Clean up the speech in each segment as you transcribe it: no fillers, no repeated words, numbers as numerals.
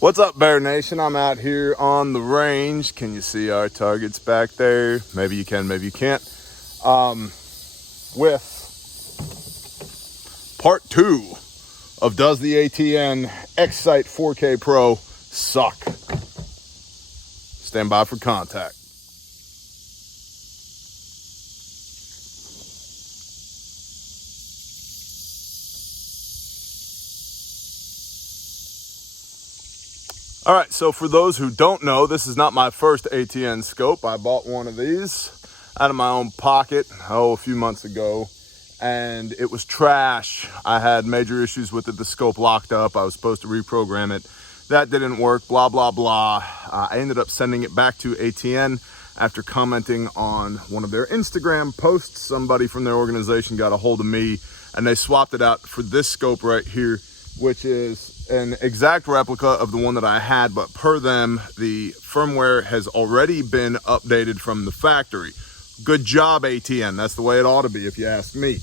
What's up, Bear Nation? I'm out here on the range. Can you see our targets back there? Maybe you can, maybe you can't. With part 2 of Does the ATN X-SIGHT 4K Pro Suck? Stand by for contact. All right, so for those who don't know, this is not my first ATN scope. I bought one of these out of my own pocket, a few months ago, and it was trash. I had major issues with it. The scope locked up. I was supposed to reprogram it. That didn't work, blah, blah, blah. I ended up sending it back to ATN after commenting on one of their Instagram posts. Somebody from their organization got a hold of me, and they swapped it out for this scope right here, which is an exact replica of the one that I had, but per them, the firmware has already been updated from the factory. Good job, ATN. That's the way it ought to be, if you ask me.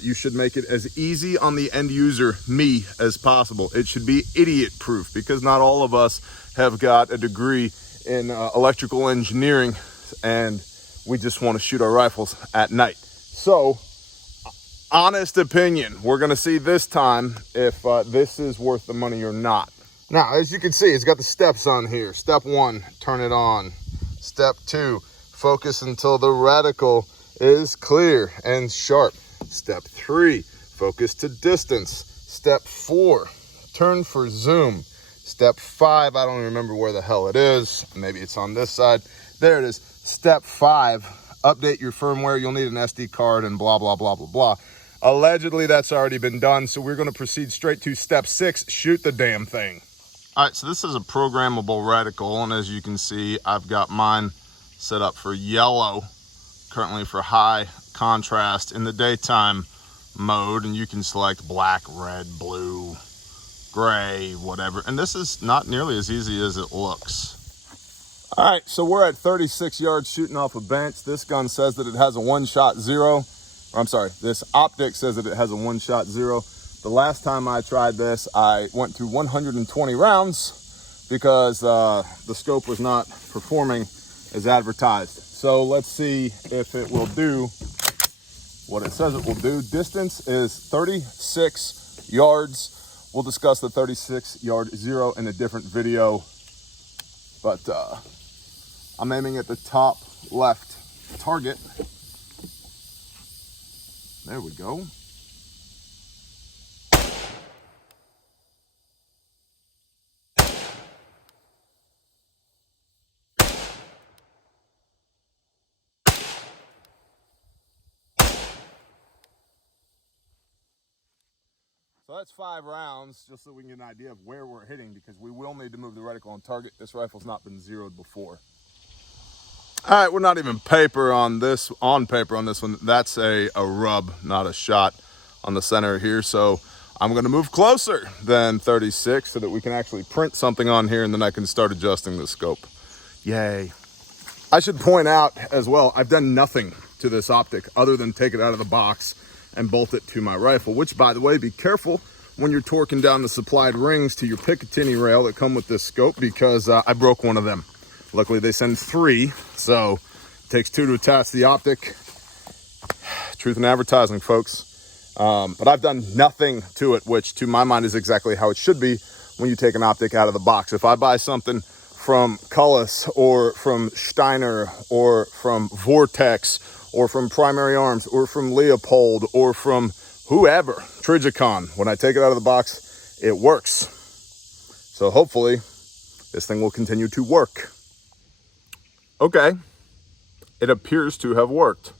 You should make it as easy on the end user, me, as possible. It should be idiot proof, because not all of us have got a degree in electrical engineering, and we just want to shoot our rifles at night. So, honest opinion, we're going to see this time if this is worth the money or not. Now, as you can see, it's got the steps on here. Step 1, turn it on. Step 2, focus until the reticle is clear and sharp. Step 3, focus to distance. Step 4, turn for zoom. Step 5, I don't remember where the hell it is. Maybe it's on this side. There it is. Step 5, update your firmware. You'll need an SD card and blah, blah, blah, blah, blah. Allegedly, that's already been done, so we're going to proceed straight to step 6, shoot the damn thing. All right, so this is a programmable reticle, and as you can see, I've got mine set up for yellow, currently for high contrast in the daytime mode, and you can select black, red, blue, gray, whatever, and this is not nearly as easy as it looks. All right, so we're at 36 yards shooting off a bench. This gun says that it has a one-shot zero. I'm sorry, this optic says that it has a one-shot zero. The last time I tried this, I went through 120 rounds because the scope was not performing as advertised. So let's see if it will do what it says it will do. Distance is 36 yards. We'll discuss the 36-yard zero in a different video, but I'm aiming at the top left target. There we go. So that's 5 rounds, just so we can get an idea of where we're hitting, because we will need to move the reticle on target. This rifle's not been zeroed before. All right, we're not even on paper on this one. That's a rub, not a shot on the center here. So I'm gonna move closer than 36 so that we can actually print something on here, and then I can start adjusting the scope. Yay. I should point out as well, I've done nothing to this optic other than take it out of the box and bolt it to my rifle, which, by the way, be careful when you're torquing down the supplied rings to your Picatinny rail that come with this scope, because I broke one of them. Luckily, they send 3, so it takes 2 to attach the optic. Truth in advertising, folks. But I've done nothing to it, which to my mind is exactly how it should be when you take an optic out of the box. If I buy something from Cullis or from Steiner or from Vortex or from Primary Arms or from Leopold or from whoever, Trijicon, when I take it out of the box, it works. So hopefully this thing will continue to work. Okay, it appears to have worked.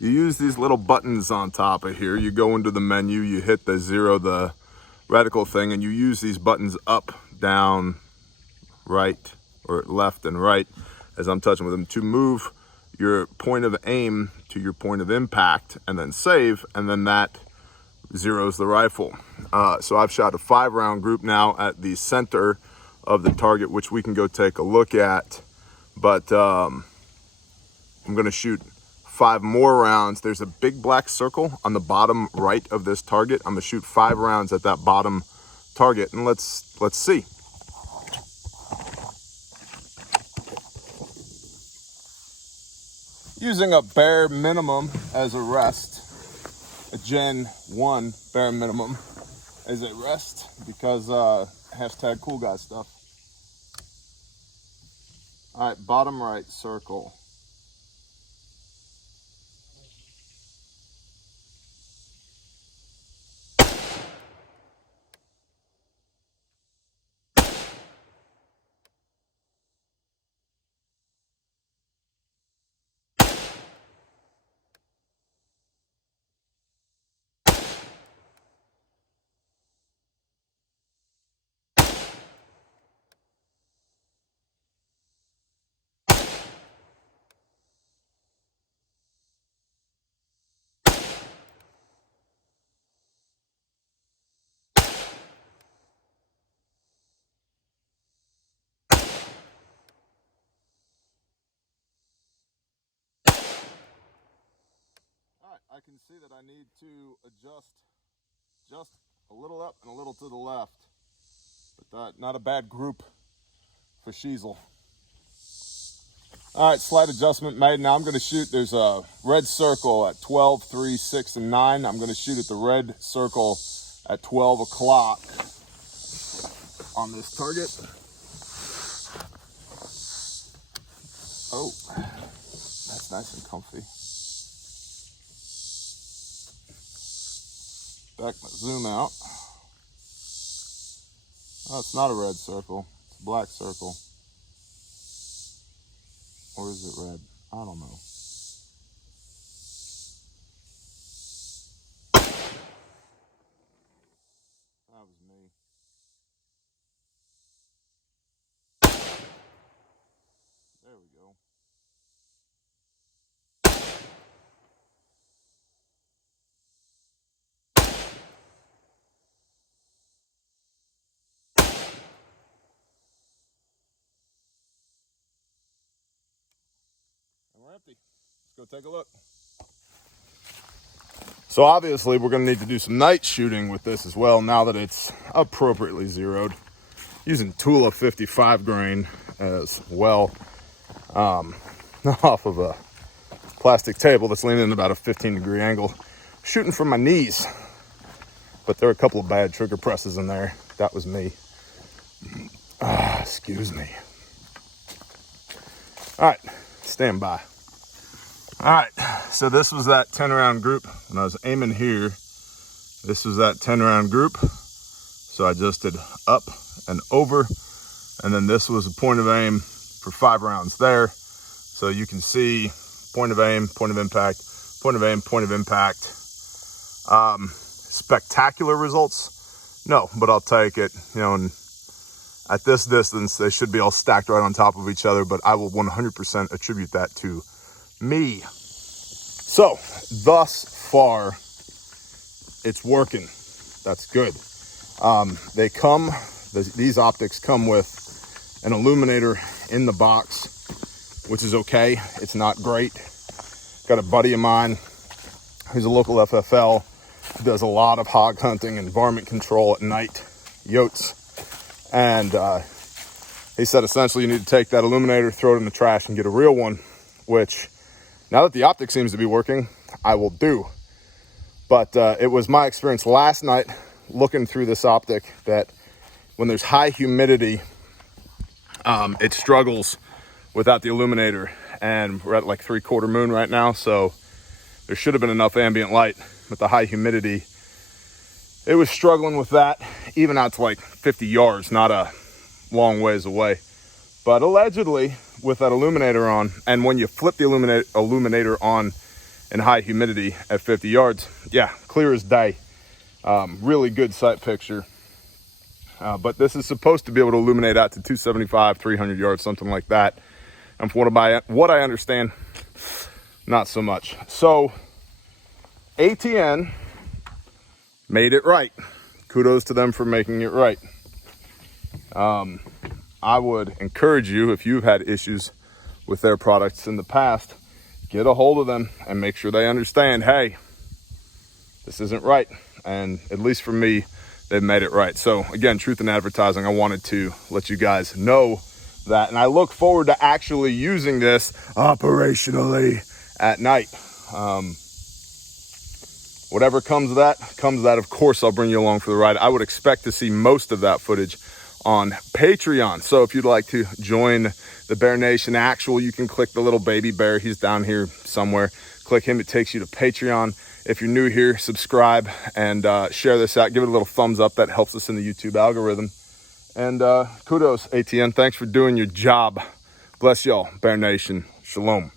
You use these little buttons on top of here. You go into the menu, you hit the zero, the reticle thing, and you use these buttons up, down, right, or left and right, as I'm touching with them, to move your point of aim to your point of impact, and then save, and then that zeroes the rifle. So I've shot a 5-round group now at the center of the target, which we can go take a look at. But I'm gonna shoot 5 more rounds. There's a big black circle on the bottom right of this target. I'm gonna shoot 5 rounds at that bottom target, and let's see. using a bare minimum as a rest, a Gen 1 bare minimum as a rest, because hashtag cool guy stuff. All right, bottom right circle. All right, I can see that I need to adjust just a little up and a little to the left, but not a bad group for Sheasel. All right, slight adjustment made. Now I'm going to shoot. There's a red circle at 12, 3, 6, and 9. I'm going to shoot at the red circle at 12 o'clock on this target. Oh, that's nice and comfy. Back my zoom out. Oh, it's not a red circle. It's a black circle. Or is it red? I don't know. That was me. There we go. And we're empty. Let's go take a look. So obviously we're going to need to do some night shooting with this as well, now that it's appropriately zeroed. Using Tula 55 grain as well, off of a plastic table that's leaning at about a 15-degree angle. Shooting from my knees, but there are a couple of bad trigger presses in there. That was me. Excuse me. All right, stand by. All right, so this was that 10-round group. When I was aiming here, this was that 10-round group. So I just did up and over, and then this was a point of aim for 5 rounds there. So you can see point of aim, point of impact, point of aim, point of impact. Spectacular results? No, but I'll take it. You know, and at this distance, they should be all stacked right on top of each other, but I will 100% attribute that to me. So, thus far, it's working. That's good. These optics come with an illuminator in the box, which is okay. It's not great. Got a buddy of mine who's a local FFL, who does a lot of hog hunting and varmint control at night, yotes. And he said essentially you need to take that illuminator, throw it in the trash, and get a real one, which now that the optic seems to be working, I will do. But it was my experience last night looking through this optic that when there's high humidity, it struggles without the illuminator. And we're at like 3/4 moon right now, so there should have been enough ambient light. With the high humidity, it was struggling with that, even out to like 50 yards, not a long ways away. But allegedly, with that illuminator on, and when you flip the illuminator on in high humidity at 50 yards, yeah, clear as day. Really good sight picture. But this is supposed to be able to illuminate out to 275, 300 yards, something like that. And from what I understand, not so much. So ATN made it right. Kudos to them for making it right. I would encourage you, if you've had issues with their products in the past, get a hold of them and make sure they understand, hey, this isn't right. And at least for me, they've made it right. So again, truth in advertising, I wanted to let you guys know that. And I look forward to actually using this operationally at night. Whatever comes of that, of course I'll bring you along for the ride. I would expect to see most of that footage on Patreon. So if you'd like to join the Bear Nation Actual, you can click the little baby bear. He's down here somewhere. Click him, it takes you to Patreon. If you're new here, subscribe and share this out. Give it a little thumbs up. That helps us in the YouTube algorithm. And kudos, ATN. Thanks for doing your job. Bless y'all, Bear Nation. Shalom.